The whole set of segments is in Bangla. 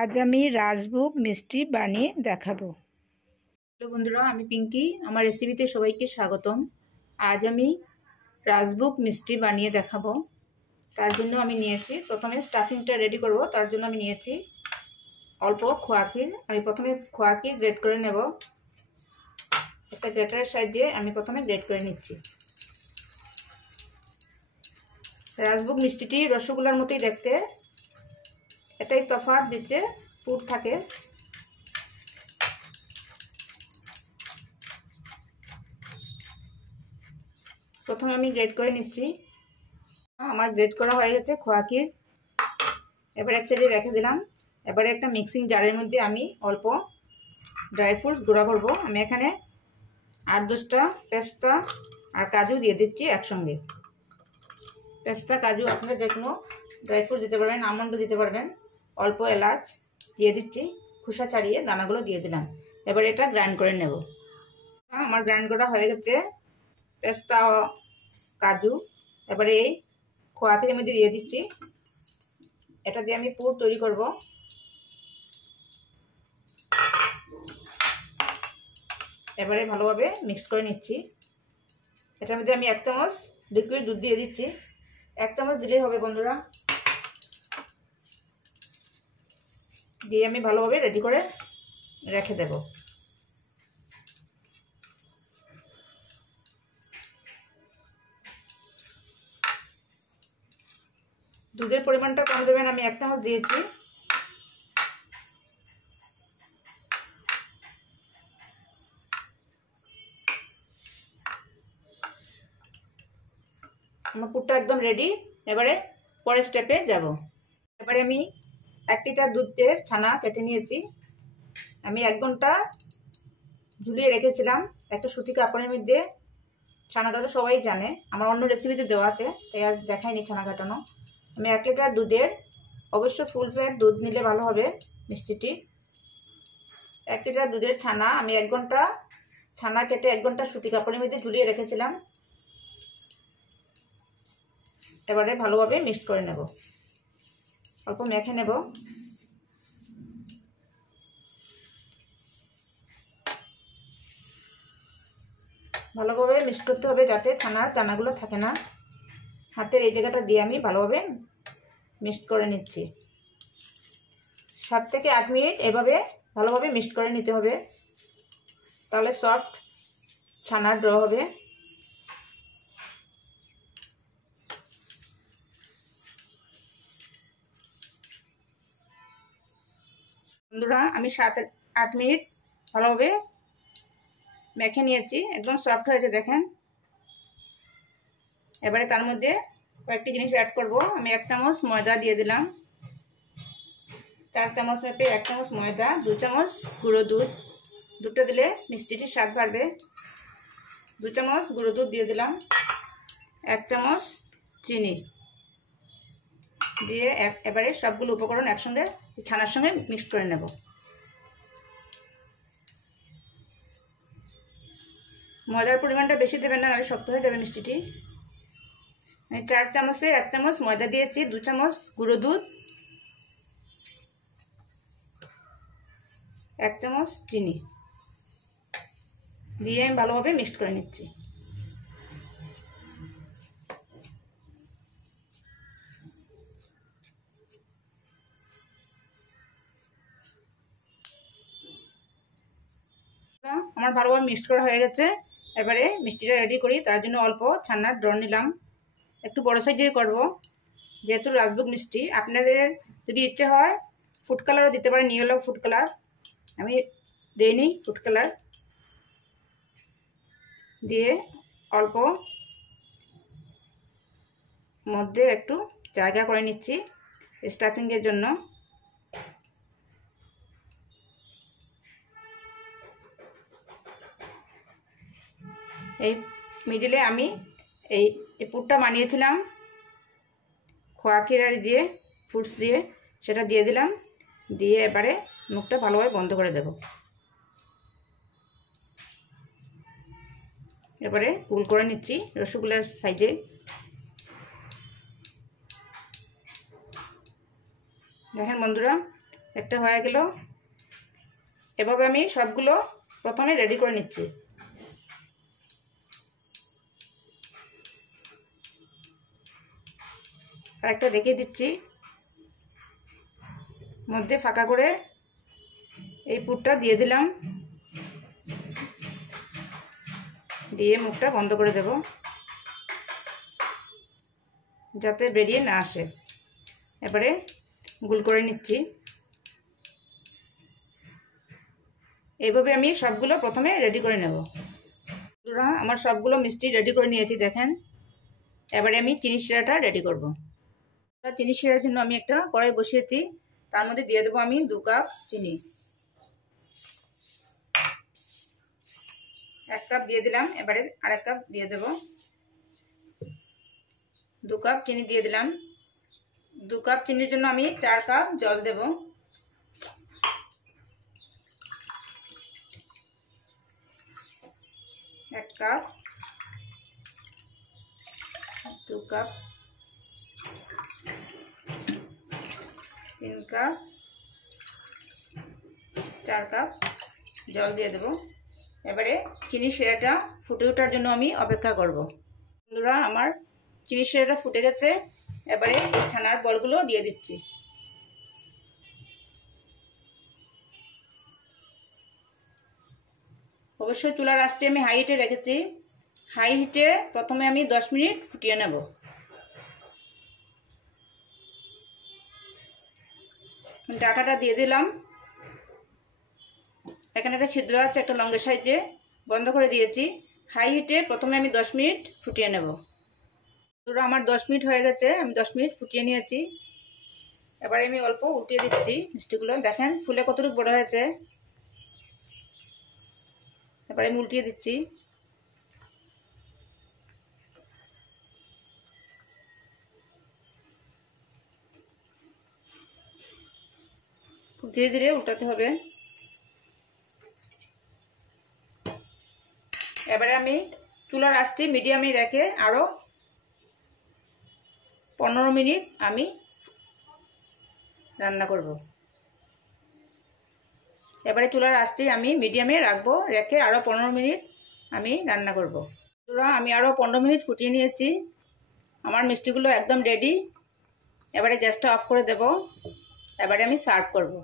আজ আমি রাজভোগ মিষ্টি বানিয়ে দেখাবো। হ্যালো বন্ধুরা, আমি পিঙ্কি। আমার রেসিপিতে সবাইকে স্বাগতম। আজ আমি রাজভোগ মিষ্টি বানিয়ে দেখাবো। তার জন্য আমি নিয়েছি, প্রথমে স্টাফিংটা রেডি করব। তার জন্য আমি নিয়েছি অল্প খোয়া ক্ষীর। আমি প্রথমে খোয়া ক্ষীর গ্রেট করে নেব। একটা গ্রেটারের সাহায্যে আমি প্রথমে গ্রেট করে নিচ্ছি। রাজভোগ মিষ্টিটি রসগোল্লার মতোই দেখতে, এটাই তফাৎ, ভিতরে পুর থাকে। প্রথমে আমি গ্রেট করে নিচ্ছি। আমার গ্রেট করা হয়ে গেছে খোয়া ক্ষীর। এবার এক সাইডে রেখে দিলাম। এবারে একটা মিক্সিং জারের মধ্যে আমি অল্প ড্রাই ফ্রুটস গুঁড়া করব। আমি এখানে 8-10টা পেস্তা আর কাজু দিয়ে দিচ্ছি একসঙ্গে। পেস্তা কাজু আপনারা যে কোনো ড্রাই ফ্রুট দিতে পারবেন, আমন্ডও দিতে পারবেন। অল্প এলাচ দিয়ে দিচ্ছি, খোসা ছাড়িয়ে দানাগুলো দিয়ে দিলাম। এবার এটা গ্রাইন্ড করে নেব। আমার গ্রাইন্ড করা হয়ে গেছে পেস্তা কাজু। এবারে এই খোয়া ক্ষীরের মধ্যে দিয়ে দিচ্ছি। এটা দিয়ে আমি পুর তৈরি করব। এবারে ভালোভাবে মিক্স করে নিচ্ছি। এটার মধ্যে আমি 1 চামচ লিকুইড দুধ দিয়ে দিচ্ছি। 1 চামচ দিলেই হবে বন্ধুরা। দিয়ে আমি ভালোভাবে রেডি করে রেখে দেব। দুধের পরিমাণটা কম দেবেন। আমি 1 চামচ দিয়েছি। আমার পুরটা একদম রেডি। এবারে পরের স্টেপে যাব। এবারে আমি 1 লিটার দুধের ছানা কেটে নিয়েছি। আমি 1 ঘন্টা ঝুলিয়ে রেখেছিলাম একটা সুতি কাপড়ের মধ্যে। ছানা কাটা সবাই জানে, আমার অন্য রেসিপিতে দেওয়া আছে, তাই আর দেখাইনি ছানা কাটানো। আমি 1 লিটার দুধের, অবশ্য ফুল ফ্যাট দুধ নিলে ভালো হবে মিষ্টিটি। 1 লিটার দুধের ছানা আমি 1 ঘন্টা ছানা কেটে 1 ঘন্টা সুতি কাপড়ের মধ্যে ঝুলিয়ে রেখেছিলাম। এবারে ভালোভাবে মিক্স করে নেব। অল্প মেখে নেব। ভালোভাবে মিক্স করতে হবে যাতে ছানার দানাগুলো থাকে না। হাতের এই জায়গাটা দিয়ে আমি ভালোভাবে মিক্স করে নিচ্ছি। 7 থেকে 8 মিনিট এভাবে ভালোভাবে মিক্স করে নিতে হবে, তাহলে সফট ছানার ড্র হবে। বন্ধুরা, আমি 7-8 মিনিট ভালোভাবে মেখে নিয়েছি, একদম সফট হয়েছে দেখেন। এবারে তার মধ্যে কয়েকটি জিনিস অ্যাড করব। আমি 1 চামচ ময়দা দিয়ে দিলাম। 4 চামচ মেপে 1 চামচ ময়দা, 2 চামচ গুঁড়ো দুধ। দুধটা দিলে মিষ্টিটির স্বাদ বাড়বে। 2 চামচ গুঁড়ো দুধ দিয়ে দিলাম। 1 চামচ চিনি দিয়ে এবারে সবগুলো উপকরণ একসঙ্গে ছানার সঙ্গে মিক্স করে নেব। ময়দার পরিমাণটা বেশি দেবেন না, নাহলে শক্ত হয়ে যাবে মিষ্টিটি। আমি 4 চামচে 1 চামচ ময়দা দিয়েছি, 2 চামচ গুঁড়ো দুধ, 1 চামচ চিনি দিয়ে আমি ভালোভাবে মিক্স করে নিচ্ছি। আমার ভালোভাবে মিক্স করা হয়ে গেছে। এবারে মিষ্টিটা রেডি করি। তার জন্য অল্প ছানার ড্র নিলাম, একটু বড় সাইজের করব যেহেতু রাজভোগ মিষ্টি। আপনাদের যদি ইচ্ছে হয় ফুড কালারও দিতে পারেন, ইয়েলো ফুড কালার। আমি দিইনি ফুড কালার। দিয়ে অল্প মধ্যে একটু জায়গা করে নিচ্ছি স্টাফিংয়ের জন্য। এই মিডিলে আমি এই পুরটা বানিয়েছিলাম খোয়া ক্ষীর দিয়ে, ফ্রুটস দিয়ে, সেটা দিয়ে দিলাম। দিয়ে এবারে মুখটা ভালোভাবে বন্ধ করে দেব। এবারে গোল করে নিচ্ছি রসগোল্লার সাইজে। দেখেন বন্ধুরা, একটা হয়ে গেল। এভাবে আমি সবগুলো প্রথমে রেডি করে নিচ্ছি। আর একটা দেখিয়ে দিচ্ছি, মধ্যে ফাঁকা করে এই পুরটা দিয়ে দিলাম, দিয়ে মুখটা বন্ধ করে দেব যাতে বেরিয়ে না আসে। এবারে গোল করে নিচ্ছি। এইভাবে আমি সবগুলো প্রথমে রেডি করে নেব। আমার সবগুলো মিষ্টি রেডি করে নিয়েছি দেখেন। এবারে আমি চিনি শিরাটা রেডি করব। চিনি শিরার জন্য আমি একটা কড়াই বসিয়েছি, তার মধ্যে দিয়ে দেবো আমি 2 কাপ চিনি। 1 কাপ দিয়ে দিলাম, এবারে আরেক কাপ দিয়ে দেব। 2 কাপ চিনি দিয়ে দিলাম। 2 কাপ চিনির জন্য আমি 4 কাপ জল দেব। এক কাপ, 2 কাপ, 3 কাপ, 4 কাপ জল দিয়ে দেব। এবারে চিনি শিরাটা ফুটে ওঠার জন্য আমি অপেক্ষা করব। বন্ধুরা, আমার চিনি শিরাটা ফুটে গেছে। এবারে ছানার বলগুলো দিয়ে দিচ্ছি। অবশ্যই চুলার আঁচটি আমি হাই হিটে রেখেছি। হাই হিটে প্রথমে আমি 10 মিনিট ফুটিয়ে নেব। ঢাকাটা দিয়ে দিলাম। এখানে একটা ছিদ্র আছে একটা লম্বা সাইজে, বন্ধ করে দিয়েছি। হাই হিটে প্রথমে আমি 10 মিনিট ফুটিয়ে নেব। আমার 10 মিনিট হয়ে গেছে, আমি 10 মিনিট ফুটিয়ে নিয়েছি। এবারে আমি অল্প উল্টিয়ে দিচ্ছি মিষ্টিগুলো। দেখেন ফুলে কতটুকু বড় হয়েছে। এবারে আমি উল্টিয়ে দিচ্ছি। খুব ধীরে ধীরে উল্টাতে হবে। এবারে আমি চুলার আঁচটি মিডিয়ামে রেখে আরো 15 মিনিট আমি রান্না করব। এবারে চুলার আঁচটি আমি মিডিয়ামে রাখবো, রেখে আরো 15 মিনিট আমি রান্না করব। আমি আরো 15 মিনিট ফুটিয়ে নিয়েছি। আমার মিষ্টিগুলো একদম রেডি। এবারে গ্যাসটা অফ করে দেব। এবারে আমি সার্ভ করব।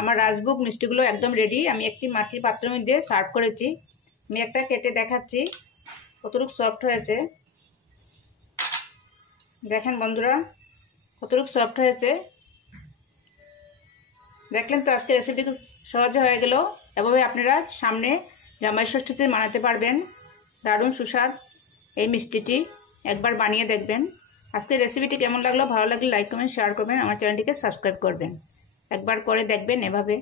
আমার রাজভোগ মিষ্টিগুলো একদম রেডি। আমি একটি মাটির পাত্রের মধ্যে সার্ভ করেছি। আমি একটা কেটে দেখাচ্ছি কতটুকু সফট হয়েছে। দেখেন বন্ধুরা কতটুকু সফট হয়েছে। দেখলেন তো, আজকে রেসিপি খুব সহজে হয়ে গেল। এভাবে আপনারা সামনে জামাই ষষ্ঠীতে বানাতে পারবেন। দারুণ সুস্বাদ এই মিষ্টিটি, একবার বানিয়ে দেখবেন। আজকের রেসিপিটি কেমন লাগলো, ভালো লাগলে লাইক কমেন্ট শেয়ার করবেন, আমার চ্যানেলটিকে সাবস্ক্রাইব করবেন। একবার করে দেখবেন এভাবে।